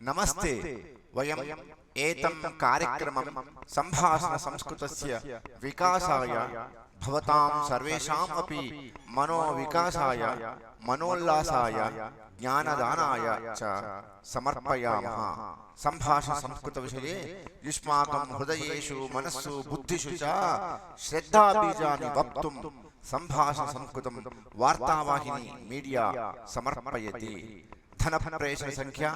నమస్తే. వయం ఏతం కార్యక్రమం సంభాషణ సంస్కృతస్య వికాసాయ భవతాం సర్వేషాం అపి మనో వికాసాయ మనోల్లాసాయ జ్ఞానదానాయ చ సమర్పయామः సంభాషణ సంస్కృత విషये యుష్మాకం హృదయేషు మనస్సు బుద్ధిషు చ శ్రద్ధాబీజాని వక్తుం సంభాషణ సంస్కృతం వార్తావాహిని మీడియా సమర్పయతి. ధన ప్రేషణ సంఖ్య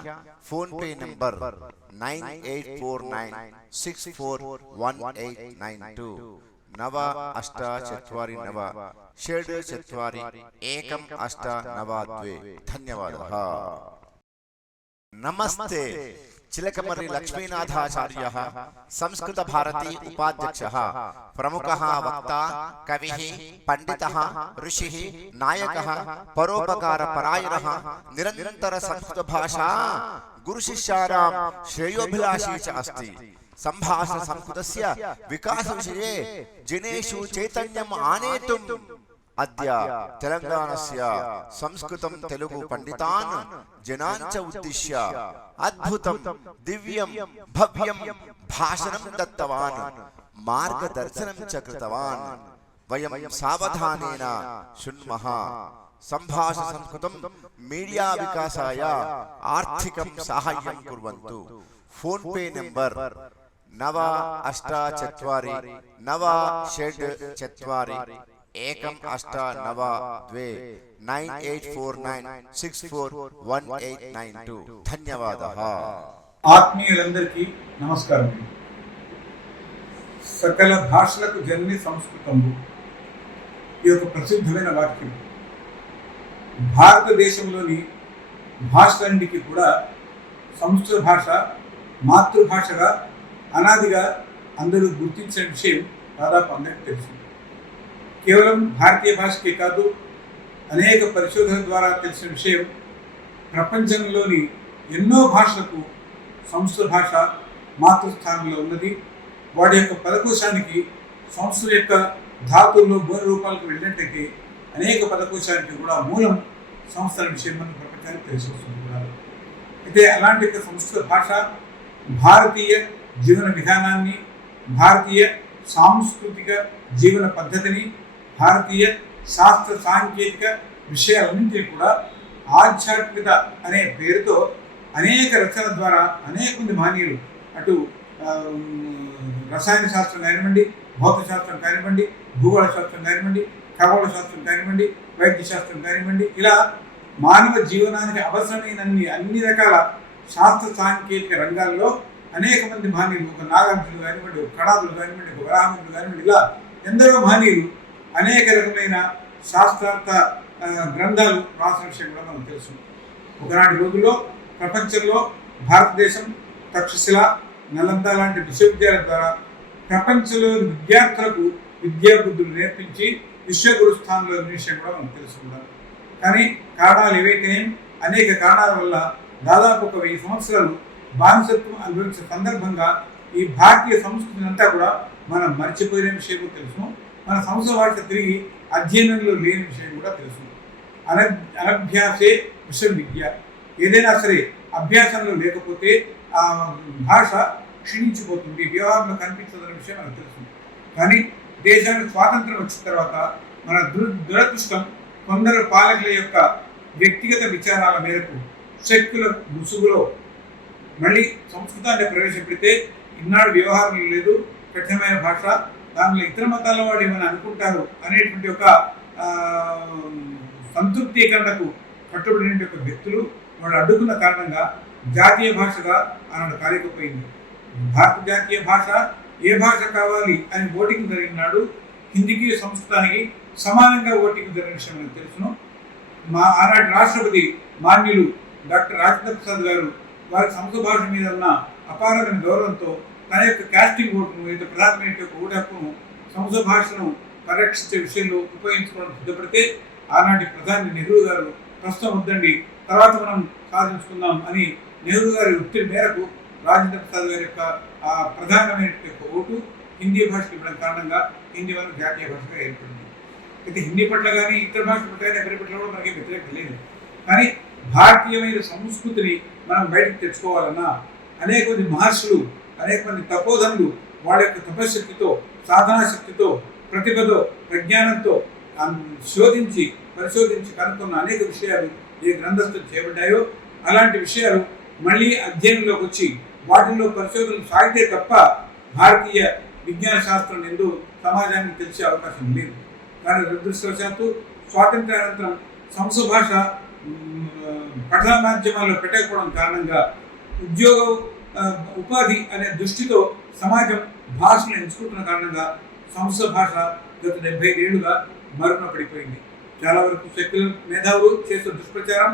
PhonePe number nine eight four nine six four one eight nine two నవ అష్ట చత్వారి నవ షడ్ చత్వారి ఏకం అష్ట నవ ద్వే ధన్యవాదः నమస్తే चिलकमरी लक्ष्मीनाथाचार्य संस्कृत भारती उपाध्यक्ष प्रमुख वक्ता कवि पंडित ऋषि नायक परोपकार परायर निरंतर संस्कृत भाषा गुरुशिष्याणां श्रेयोभिलाषी चस्त संभाषण संस्कृत विकास विषय जिनेशु चैतन्यम आने అద్య తెలంగాణస్య సంస్కృతం తెలుగు పండితాన్ జనాంచ ఉద్దిశ్య. అద్భుతం దివ్యం భవ్యం భాషణం దత్తవాన్ మార్గదర్శనం చ కృతవాన్. వయం సావధానేన శృణ్మః సంభాష సంస్కృతం మీడియా వికాసాయ ఆర్థికం సాహాయ్యం కుర్వంతు. ఫోన్ పే నంబర్ నవ అష్ట చత్వారి నవ షెడ్ చత్వారి. ఏకం అష్ట నవ ద్వే nine eight four nine six four one eight nine two ధన్యవాదः ఆత్మీయులందరికీ నమస్కారం. సకల భాషలకు జన్మి సంస్కృతము. ఈ యొక్క ప్రసిద్ధమైన వాక్యం. భారతదేశంలోని భాషలన్నిటికీ కూడా సంస్కృత భాష మాతృభాషగా అనాదిగా అందరూ గుర్తించిన విషయం దాదాపు అందరికీ తెలుసు. కేవలం భారతీయ భాషకే కాదు అనేక పరిశోధన ద్వారా తెలిసిన విషయం ప్రపంచంలోని ఎన్నో భాషలకు సంస్కృత భాష మాతృస్థానంలో ఉన్నది. వాటి యొక్క పదకోశానికి సంస్కృత యొక్క ధాతువుల్లో మూల రూపాలకు వెళ్ళినట్టయితే అనేక పదకోశానికి కూడా మూలం సంస్థల విషయం మనం ప్రపంచానికి తెలిసి వస్తుంది కూడా. అయితే అలాంటి యొక్క సంస్కృత భాష భారతీయ జీవన విధానాన్ని భారతీయ సాంస్కృతిక జీవన పద్ధతిని భారతీయ శాస్త్ర సాంకేతిక విషయాలన్నింటినీ కూడా ఆధ్యాత్మికత అనే పేరుతో అనేక రచనల ద్వారా అనేక మంది మహనీయులు అటు రసాయన శాస్త్రం కానివ్వండి భౌతిక శాస్త్రం కానివ్వండి భూగోళ శాస్త్రం కానివ్వండి ఖగోళ శాస్త్రం కానివ్వండి వైద్య శాస్త్రం కానివ్వండి ఇలా మానవ జీవనానికి అవసరమైన అన్ని అన్ని రకాల శాస్త్ర సాంకేతిక రంగాల్లో అనేక మంది మహనీయులు ఒక నాగార్జునులు కానివ్వండి ఒక కణాదులు కానివ్వండి ఒక వరాహములు కానివ్వండి ఇలా ఎందరో మహనీయులు అనేక రకమైన శాస్త్రార్థ గ్రంథాలు రాసిన విషయం కూడా మనకు తెలుసు. ఒకనాటి రోజుల్లో ప్రపంచంలో భారతదేశం తక్షశిల నలంద లాంటి విశ్వవిద్యాలయం ద్వారా ప్రపంచంలోని విద్యార్థులకు విద్యాబుద్ధులు నేర్పించి విశ్వగురు స్థానంలో విషయం కూడా మనం తెలుసుకుందాం కానీ కారణాలు ఏవైతే అనేక కారణాల వల్ల దాదాపు ఒక వెయ్యి సంవత్సరాలు బానిసత్వం అనుభవించిన సందర్భంగా ఈ భారతీయ సంస్కృతిని అంతా కూడా మనం మర్చిపోయిన విషయం తెలుసు. మన సంస్కృత భాష తిరిగి అధ్యయనంలో లేని విషయం కూడా తెలుసు. అన అనభ్యాసే విశ్వవిద్య ఏదైనా సరే అభ్యాసంలో లేకపోతే ఆ భాష క్షీణించిపోతుంది వ్యవహారంలో కనిపించదన్న విషయం మనకు తెలుసు. కానీ దేశానికి స్వాతంత్రం వచ్చిన తర్వాత మన దుర దురదృష్టం కొందరు పాలకుల యొక్క వ్యక్తిగత విచారాల మేరకు శక్తుల ముసుగులో మళ్ళీ సంస్కృతాన్ని ప్రవేశపెడితే ఇన్నాడు వ్యవహారం లేదు కఠినమైన భాష దానిలో ఇతర మతాల వాడు ఏమైనా అనుకుంటారు అనేటువంటి ఒక సంతృప్తీకరణకు కట్టుబడిన యొక్క వ్యక్తులు వాడు అడ్డుకున్న కారణంగా జాతీయ భాషగా ఆనాడు కాలేకపోయింది భారత జాతీయ భాష ఏ భాష కావాలి అని ఓటింగ్ జరిగినాడు హిందీకి సంస్కృతానికి సమానంగా ఓటింగ్ జరిగిన విషయం నాకు తెలుసును. మా ఆనాటి రాష్ట్రపతి మాన్యులు డాక్టర్ రాజేంద్ర ప్రసాద్ గారు వారి సంస్కృత భాష మీద ఉన్న అపారమైన గౌరవంతో తన యొక్క కాస్టింగ్ ఓటును ఇంత ప్రధానమైన యొక్క ఓటు హక్కును సంస్థ భాషను పరిరక్షించే విషయంలో ఉపయోగించుకోవడం సిద్ధపడితే ఆనాటి ప్రధాని నెహ్రూ గారు ప్రస్తుతం వద్దండి తర్వాత మనం సాధించుకుందాం అని నెహ్రూ గారి ఒత్తిడి మేరకు రాజేంద్ర ప్రసాద్ గారి యొక్క ఆ ప్రధానమైన యొక్క ఓటు హిందీ భాషకు ఇవ్వడం కారణంగా హిందీ మనకు జాతీయ భాషగా ఏర్పడింది. అయితే హిందీ పట్ల కానీ ఇతర భాష పట్ల కానీ ఎక్కడి పట్ల కూడా మనకి వ్యతిరేకత లేదు. కానీ భారతీయమైన సంస్కృతిని మనం బయటకు తెచ్చుకోవాలన్నా అనేక మంది మహర్షులు అనేక మంది తపోధనులు వాళ్ళ యొక్క తపశక్తితో సాధనా శక్తితో ప్రతిభతో ప్రజ్ఞానంతో శోధించి పరిశోధించి కనుక్కున్న అనేక విషయాలు ఏ గ్రంథస్థం చేయబడ్డాయో అలాంటి విషయాలు మళ్ళీ అధ్యయనంలోకి వచ్చి వాటిల్లో పరిశోధనలు సాగితే తప్ప భారతీయ విజ్ఞాన శాస్త్రం ఎందు సమాజానికి తెలిసే అవకాశం లేదు. కానీ దురదృష్టవశాత్తు స్వాతంత్రానంతరం సంస్కృత భాష పఠన మాధ్యమాల్లో పెట్టకపోవడం కారణంగా ఉద్యోగం ఉపాధి అనే దృష్టితో సమాజం భాషను ఎంచుకుంటున్న కారణంగా సంస్కృత భాష గత డెబ్బై ఏళ్ళుగా మరుగున పడిపోయింది. చాలా వరకు సెక్యులర్ మేధావులు చేస్తున్న దుష్ప్రచారం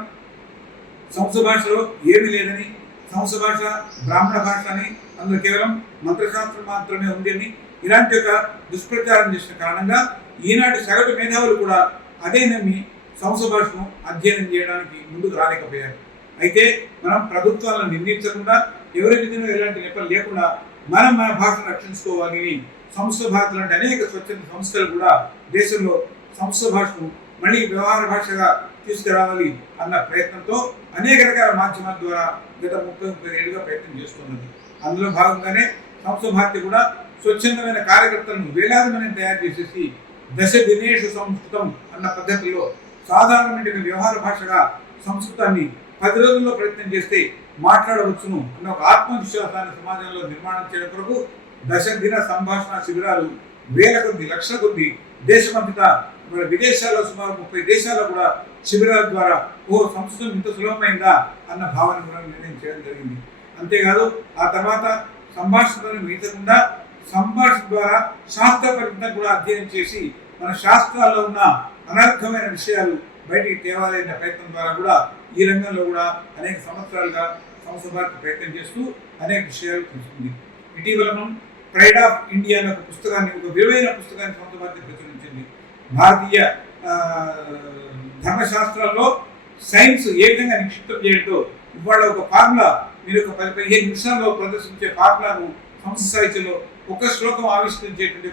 సంస్కృత భాషలో ఏమీ లేదని సంస్కృత భాష బ్రాహ్మణ భాష అని అందులో కేవలం మంత్రశాస్త్రం మాత్రమే ఉంది అని ఇలాంటి ఒక దుష్ప్రచారం చేసిన కారణంగా ఈనాటి సగటు మేధావులు కూడా అదే నమ్మి సంస్కృత భాషను అధ్యయనం చేయడానికి ముందుకు రాలేకపోయారు. అయితే మనం ప్రభుత్వాలను నిందించకుండా ఎవరి విధంగా ఎలాంటి నెపలు లేకుండా మనం మన భాషను రక్షించుకోవాలని సంస్థ సంస్కృత లాంటి అనేక స్వచ్ఛంద సంస్థలు కూడా దేశంలో సంస్కృత భాషను మళ్ళీ వ్యవహార భాషగా తీసుకురావాలి అన్న ప్రయత్నంతో అనేక రకాల మాధ్యమాల ద్వారా గత ముప్పై ముప్పై ఏళ్ళుగా ప్రయత్నం చేస్తున్నది. అందులో భాగంగానే సంస్థ భారతి కూడా స్వచ్ఛందమైన కార్యకర్తలను వేలాది మందిని తయారు చేసేసి దశ దినేషు సంస్కృతం అన్న పద్ధతిలో సాధారణమైన వ్యవహార భాషగా సంస్కృతాన్ని పది రోజుల్లో ప్రయత్నం చేస్తే మాట్లాడవచ్చును అన్న ఒక ఆత్మవిశ్వాసాన్ని సమాజంలో నిర్మాణం చేయడం కొరకు దశదిన సంభాషణ శిబిరాలు వేల కొద్ది లక్షల కొద్ది దేశమంతటా మన విదేశాల్లో సుమారు ముప్పై దేశాల్లో కూడా శిబిరాల ద్వారా ఓ సంస్కృతం ఇంత సులభమైందా అన్న భావన కూడా నిర్ణయం చేయడం జరిగింది. అంతేకాదు ఆ తర్వాత సంభాషణను మిగతకుండా సంభాషణ ద్వారా శాస్త్ర పరిజ్ఞానం కూడా అధ్యయనం చేసి మన శాస్త్రాల్లో ఉన్న అనర్థమైన విషయాలు బయటికి తేవాలనే ప్రయత్నం ద్వారా కూడా ఈ రంగంలో కూడా అనేక సంవత్సరాలుగా సంస్థ భారతి ప్రయత్నం చేస్తూ అనేక విషయాలు తీసుకుంది ఇటీవల మనం ప్రైడ్ ఆఫ్ ఇండియా అనే ఒక పుస్తకాన్ని ఒక విలువైన పుస్తకాన్ని సొంత భారతి ప్రచురించింది. భారతీయ ధర్మశాస్త్రాల్లో సైన్స్ ఏ విధంగా నిక్షిప్తం చేయడంతో ఇవాళ ఒక ఫార్ములా మీరు ఒక పది పదిహేను నిమిషాల్లో ప్రదర్శించే ఫార్ములాను సంస్థ సాహిత్యంలో ఒక శ్లోకం ఆవిష్కరించేటువంటి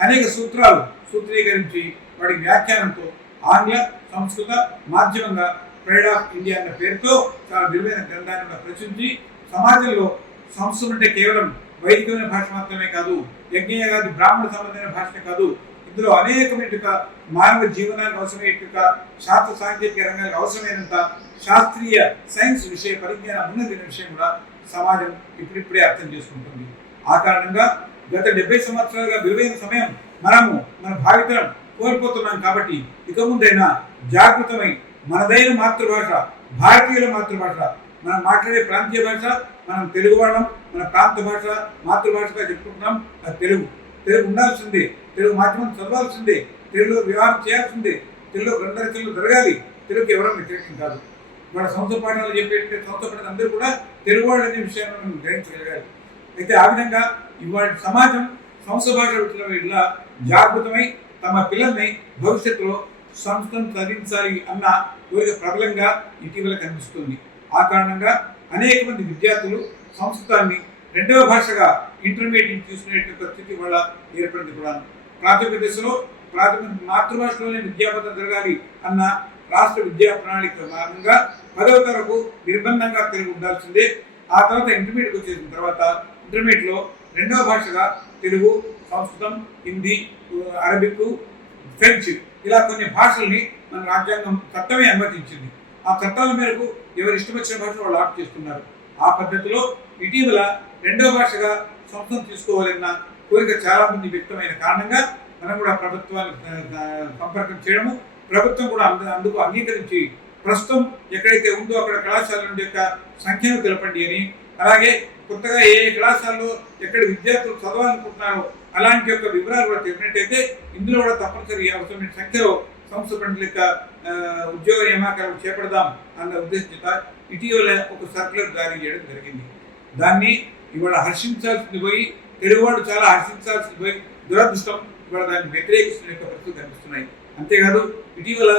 అనేక సూత్రాలు సూత్రీకరించి వాటి వ్యాఖ్యానంతో ఆంగ్ల సంస్కృత మాధ్యమంగా ప్రైడ్ ఆఫ్ ఇండియా అన్న పేరుతో చాలా విలువైన గ్రంథాన్ని కూడా ప్రచురించి సమాజంలో సంస్కృతం అంటే కేవలం వైదికమైన భాష మాత్రమే కాదు యజ్ఞయాగాది బ్రాహ్మణ సంబంధమైన భాష కాదు ఇందులో అనేకమైన మానవ జీవనానికి అవసరమైన శాస్త్ర సాంకేతిక రంగానికి అవసరమైనంత శాస్త్రీయ సైన్స్ విషయ పరిజ్ఞానం ఉన్నది విషయం కూడా సమాజం ఇప్పుడిప్పుడే అర్థం చేసుకుంటుంది. ఆ కారణంగా గత డెబ్బై సంవత్సరాలుగా విలువైన సమయం మనము మన భావితరం కోల్పోతున్నాం కాబట్టి ఇక ముందైనా జాగృతమై మనదైన మాతృభాష భారతీయుల మాతృభాష మనం మాట్లాడే ప్రాంతీయ భాష మనం తెలుగు వాళ్ళం మన ప్రాంత భాష మాతృభాషగా చెప్పుకుంటున్నాం అది తెలుగు. తెలుగు ఉండాల్సిందే. తెలుగు మాధ్యమం చదవాల్సిందే. తెలుగులో వివాహం చేయాల్సిందే. తెలుగులో గ్రంథ జరగాలి. తెలుగుకి ఎవరైనా వ్యతిరేకం కాదు. మన సొంత పాఠాలు చెప్పేటంటే సొంత పాఠాలు అందరూ కూడా తెలుగు వాళ్ళు అనే విషయాన్ని మనం గ్రహించగలగాలి. అయితే ఆ విధంగా ఇవాళ సమాజం సంస్థ భాష ఇలా జాగృతమై తమ పిల్లల్ని భవిష్యత్తులో సంస్కృతం చదివించాలి అన్న కోరిక ప్రబలంగా ఇటీవల కనిపిస్తుంది. ఆ కారణంగా అనేక మంది విద్యార్థులు సంస్కృతాన్ని రెండవ భాషగా ఇంటర్మీడియట్ తీసుకునే స్థితి వల్ల ఏర్పడింది కూడా. ప్రాథమిక దశలో ప్రాథమిక మాతృభాషలోనే విద్యాబద్ధం జరగాలి అన్న రాష్ట్ర విద్యా ప్రణాళిక కారణంగా పదవ తరగతి నిర్బంధంగా తెలుగు ఉండాల్సిందే. ఆ తర్వాత ఇంటర్మీడియట్ వచ్చేసిన తర్వాత ఇంటర్మీడియట్లో రెండవ భాషగా తెలుగు సంస్కృతం హిందీ అరబిక్ ఫ్రెంచ్ ఇలా కొన్ని భాషల్ని మన రాజ్యాంగం చట్టమే అనుమతించింది. ఆ చట్టాల మేరకు ఎవరు ఇష్టమొచ్చిన భాష వాళ్ళు ఆప్ చేస్తున్నారు. ఆ పద్ధతిలో ఇటీవల రెండవ భాషగా సంస్కృతం తీసుకోవాలన్న కోరిక చాలా మంది వ్యక్తమైన కారణంగా మనం కూడా ప్రభుత్వాన్ని సంపర్కం చేయడము ప్రభుత్వం కూడా అందు- అందుకు అంగీకరించి ప్రస్తుతం ఎక్కడైతే ఉందో అక్కడ కళాశాల నుండి యొక్క సంఖ్యను తెలపండి అని. అలాగే కొత్తగా ఏ ఏ కళాశాలలో ఎక్కడ విద్యార్థులు చదవాలనుకుంటున్నారో అలాంటి యొక్క వివరాలు కూడా చెప్పినట్టయితే ఇందులో కూడా తప్పనిసరి అవసరమైన సంఖ్యలో సంస్థ పండుగ యొక్క ఉద్యోగ నియామకాలు చేపడదాం అన్న ఉద్దేశంతో ఇటీవల ఒక సర్కులర్ జారీ చేయడం జరిగింది. దాన్ని ఇవాళ హర్షించాల్సింది పోయి తెలుగువాడు చాలా హర్షించాల్సింది పోయి దురదృష్టం ఇవాళ దాన్ని వ్యతిరేకిస్తున్న యొక్క పరిస్థితులు కనిపిస్తున్నాయి. అంతేకాదు ఇటీవల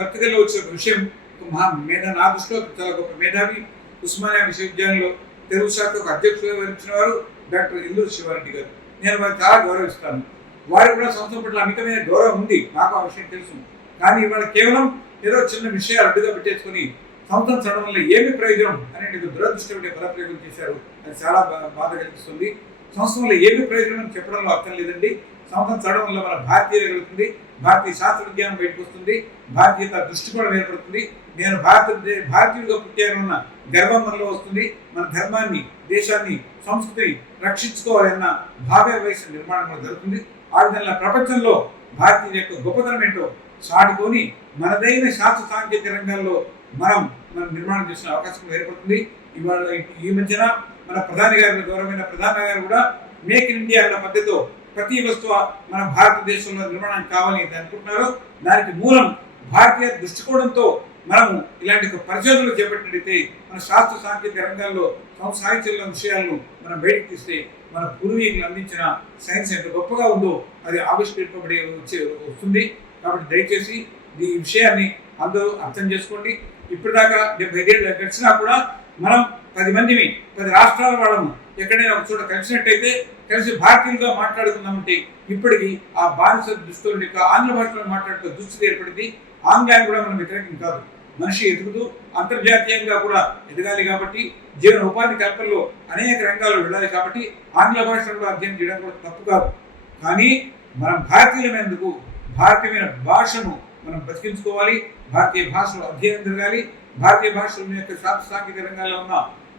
పత్రికల్లో వచ్చిన ఒక విషయం ఒక మహా మేధ నా దృష్టిలో చాలా గొప్ప మేధావి ఉస్మానియా విశ్వవిద్యాలయంలో తెలుగు శాఖకు అధ్యక్షులుగా వహించిన వారు డాక్టర్ ఇల్లూరు శివారెడ్డి గారు. నేను వారిని చాలా గౌరవిస్తాను. వారికి కూడా సంస్థ పట్ల అమితమైన గౌరవం ఉంది. నాకు ఆ విషయం తెలుసు. కానీ ఇవాళ కేవలం ఏదో చిన్న విషయాలు అడ్డుగా పెట్టేసుకొని సంవత్సరం చదవడం వల్ల ఏమి ప్రయోజనం అనేది దురదృష్టమైన పదప్రయోగం చేశారు. అది చాలా బా- బాధ కలిగిస్తుంది. సంవత్సరం వల్ల ఏమి ప్రయోజనం చెప్పడంలో అర్థం లేదండి. సంవత్సరం చదవడం వల్ల మన భారతీయ కలుగుతుంది భారతీయ శాస్త్ర విజ్ఞానం బయటకు వస్తుంది. భారతీయత దృష్టికోణం ఏర్పడుతుంది. నేను భారత భారతీయుడిగా పుట్టానన్న గర్వం మనలో వస్తుంది. మన ధర్మాన్ని దేశాన్ని సంస్కృతి రక్షించుకోవాలన్న భావ్యావేశ నిర్మాణం కూడా జరుగుతుంది. ఆ విధంగా ప్రపంచంలో భారతీయుల యొక్క గొప్పతనం ఏంటో చాటుకొని మనదైన శాస్త్ర సాంకేతిక రంగాల్లో మనం మనం నిర్మాణం చేసిన అవకాశం ఏర్పడుతుంది. ఇవాళ ఈ మధ్యన మన ప్రధాని గారిని గౌరవమైన ప్రధాని గారు కూడా మేక్ ఇన్ ఇండియా అన్న పద్ధతితో ప్రతి వస్తువు మన భారతదేశంలో నిర్మాణం కావాలి అని అనుకుంటున్నారు. దానికి మూలం భారతీయ దృష్టికోణంతో మనము ఇలాంటి పరిశోధనలు చేపట్టినట్టయితే మన శాస్త్ర సాంకేతిక రంగాల్లో సంవ- సాహిత్యంలో విషయాలను మనం బయటకు తీస్తే మన పూర్వీకులు అందించిన సైన్స్ ఎంత గొప్పగా ఉందో అది ఆవిష్కరింపబడే వచ్చే వస్తుంది. కాబట్టి దయచేసి ఈ విషయాన్ని అందరూ అర్థం చేసుకోండి. ఇప్పటిదాకా డెబ్బై ఐదేళ్ళు గడిచినా కూడా మనం పది మందిని పది రాష్ట్రాల వాళ్ళము ఎక్కడైనా ఒక చోట కలిసినట్టయితే కలిసి భారతీయులుగా మాట్లాడుకుందామంటే ఇప్పటికీ ఆ బానిస దుస్తుల యొక్క ఆంగ్ల భాషలో మాట్లాడుతూ దుస్థితి ఏర్పడింది. ఆంగ్లాన్ని కూడా మనం వ్యతిరేకం కాదు. మనిషి ఎదుగుతూ అంతర్జాతీయంగా కూడా ఎదగాలి కాబట్టి జీవన ఉపాధి కల్పనలో అనేక రంగాలు వెళ్ళాలి కాబట్టి ఆంగ్ల భాషలో అధ్యయనం చేయడం కూడా తప్పు కాదు. కానీ మనం భారతీయులమైనందుకు భారతీయమైన భాషను మనం బ్రతికించుకోవాలి భారతీయ భాషలో అధ్యయనం జరగాలి. భారతీయ భాషల యొక్క శాస్త్ర సాంకేతిక రంగాల్లో ఉన్న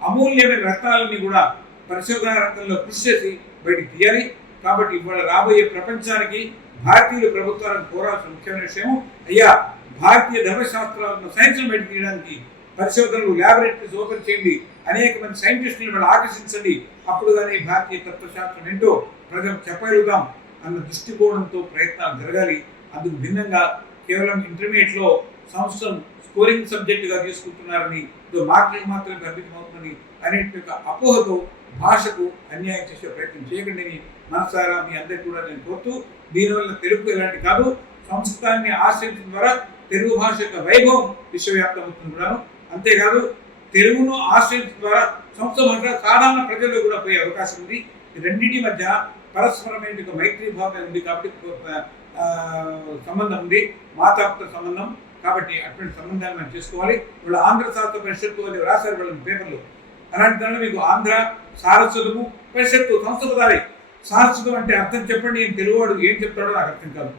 అమూల్యమైన రత్నాలని కూడా పరిశోధన రంగంలో కృషి చేసి బయటికి తీయాలి. కాబట్టి ఇవాళ రాబోయే ప్రపంచానికి భారతీయుల ప్రభుత్వాలను కోరాల్సిన ముఖ్యమైన విషయం అయ్యా భారతీయ ధర్మశాస్త్రాలను సైన్స్ బయట తీయడానికి పరిశోధనలు ల్యాబొరేటరీస్ ఓపెన్ చేయండి. అనేక మంది సైంటిస్టులను మనం ఆకర్షించండి. అప్పుడు కానీ భారతీయ తత్వశాస్త్రం ఏంటో ప్రజలకు చెప్పగలుగుతాం అన్న దృష్టికోణంతో ప్రయత్నాలు జరగాలి. అందుకు భిన్నంగా కేవలం ఇంటర్మీడియట్లో సంవత్సరం స్కోరింగ్ సబ్జెక్టుగా తీసుకుంటున్నారని ఇదో మార్కులకు మాత్రమే పరిమితమవుతుందని అనేటి యొక్క అపోహతో భాషకు అన్యాయం చేసే ప్రయత్నం చేయకండి అని మనసారా మీ అందరికీ కూడా నేను కోరుతూ దీనివల్ల తెలుగు ఎలాంటి కాదు సంస్కృతాన్ని ఆశ్రయించడం ద్వారా తెలుగు భాష యొక్క వైభవం విశ్వవ్యాప్తం అవుతుంది కూడాను అంతేకాదు తెలుగును ఆశ్రయించడం ద్వారా సంస్థ సాధారణ ప్రజల్లో కూడా పోయే అవకాశం ఉంది. రెండింటి మధ్య పరస్పరమైన మైత్రి భావం ఉంది కాబట్టి సంబంధం ఉంది. మాతాపిత సంబంధం. కాబట్టి అటువంటి సంబంధాన్ని మనం చేసుకోవాలి. వాళ్ళు ఆంధ్ర సాహిత్య పరిషత్తు అని రాశారు వాళ్ళ పేపర్లో. అలాంటి దానిలో మీకు ఆంధ్ర సారస్వతము పరిషత్తు సంస్కృతాలే సారస్వతం అంటే అర్థం చెప్పండి నేను తెలుగువాడు ఏం చెప్తాడో నాకు అర్థం కాదు.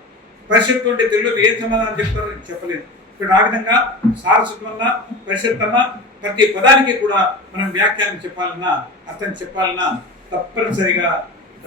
పరిషత్తు ఉంటే తెలుగులో ఏం సమాధానం చెప్తారో నేను చెప్పలేదు ఇక్కడ ఆ విధంగా సారస్వతం పరిషత్ అన్నా ప్రతి పదానికి కూడా మనం వ్యాఖ్యానం చెప్పాలన్నా అర్థం చెప్పాలన్నా తప్పనిసరిగా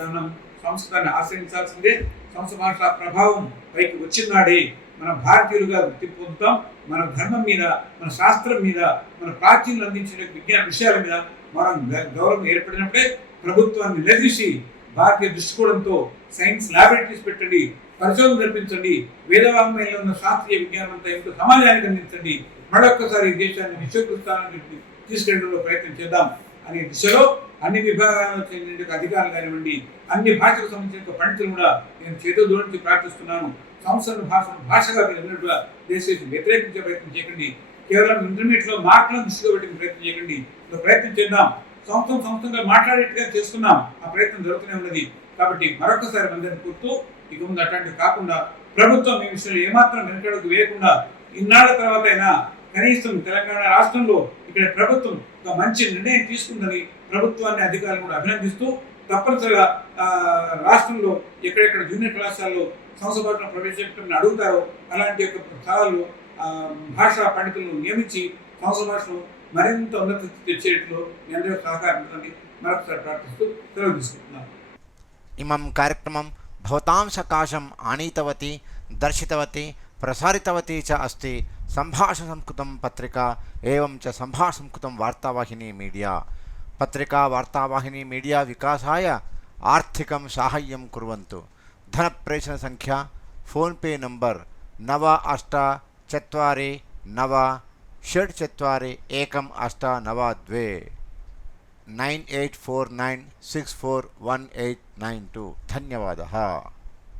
మనం సంస్కృతాన్ని ఆశ్రయించాల్సిందే. సంస్కృత భాష ప్రభావం పైకి వచ్చినాడే మన భారతీయులుగా గుర్తింపు పొందుతాం. మన ధర్మం మీద మన శాస్త్రం మీద మన ప్రాచీనులు అందించిన విజ్ఞాన విషయాల మీద మనం గ- గౌరవం ఏర్పడినప్పుడే ప్రభుత్వాన్ని నిలదీసి భారతీయ దృష్టికోణంతో సైన్స్ ల్యాబొరేటరీస్ పెట్టండి పరిశోధన జరిపించండి. వేదవాంగ్మయంలో ఉన్న శాస్త్రీయ విజ్ఞానం అంతా ఎంతో సమాజానికి అందించండి. మరొక్కసారి ఈ దేశాన్ని విశ్వకృతానికి తీసుకెళ్ళడంలో ప్రయత్నం చేద్దాం అనే దిశలో అన్ని విభాగాలకు చెందిన అధికారులు కానివ్వండి అన్ని భాషకు సంబంధించిన పండితులు కూడా నేను చేతో దూరించి ప్రార్థిస్తున్నాను. సంస్కృత భాషను భాషగా మీరు అన్నట్టుగా దేశాన్ని వ్యతిరేకించే ప్రయత్నం చేయకండి. కేవలం ఇంటర్మీడియట్లో మార్కులను దృష్టిలో పెట్టిన ప్రయత్నం చేయకండి. ప్రయత్నం చేద్దాం. సంవత్సరం సంవత్సరంగా మాట్లాడేట్టుగా చేస్తున్నాం. ఆ ప్రయత్నం జరుగుతూనే ఉన్నది. కాబట్టి మరొకసారి అందరిని కోరుతూ ఇక ముందు కాకుండా ప్రభుత్వం ఈ విషయంలో ఏమాత్రం వెనకడుగు వేయకుండా ఇన్నాళ్ళ తర్వాత అయినా కనీసం తెలంగాణ రాష్ట్రంలో ఇక్కడ ప్రభుత్వం ఒక మంచి నిర్ణయం తీసుకుందని ప్రభుత్వాన్ని అధికారులు కూడా అభినందిస్తూ తప్పనిసరిగా రాష్ట్రంలో ఎక్కడెక్కడ జూనియర్ కళాశాలలో సంస్థ భాషను ప్రవేశపెట్టమని అడుగుతారో అలాంటి యొక్క స్థలాల్లో భాషా పండితులను నియమించి సంస్థ భాషను మరింత ఉన్నత తెచ్చేట్లు ఎందరో సహకారం మరొకసారి ప్రార్థిస్తూ సెలవు తీసుకుంటున్నాను. ఇమం కార్యక్రమం भवतां सकाशम् आनीतवती दर्शितवती प्रसारितवती च अस्ति सम्भाषणसंस्कृतं पत्रिका एवं च सम्भाषणसंस्कृतं वार्तावाहिनी मीडिया पत्रिका वार्तावाहिनी मीडिया विकासाय आर्थिकं साहाय्यं कुर्वन्तु धनप्रेषणसङ्ख्या फ़ोन्पे नम्बर् नव अष्ट चत्वारि नव षट् चत्वारि एकम् अष्ट नव द्वे Nine eight four nine six four one eight nine two. ಧನ್ಯವಾದ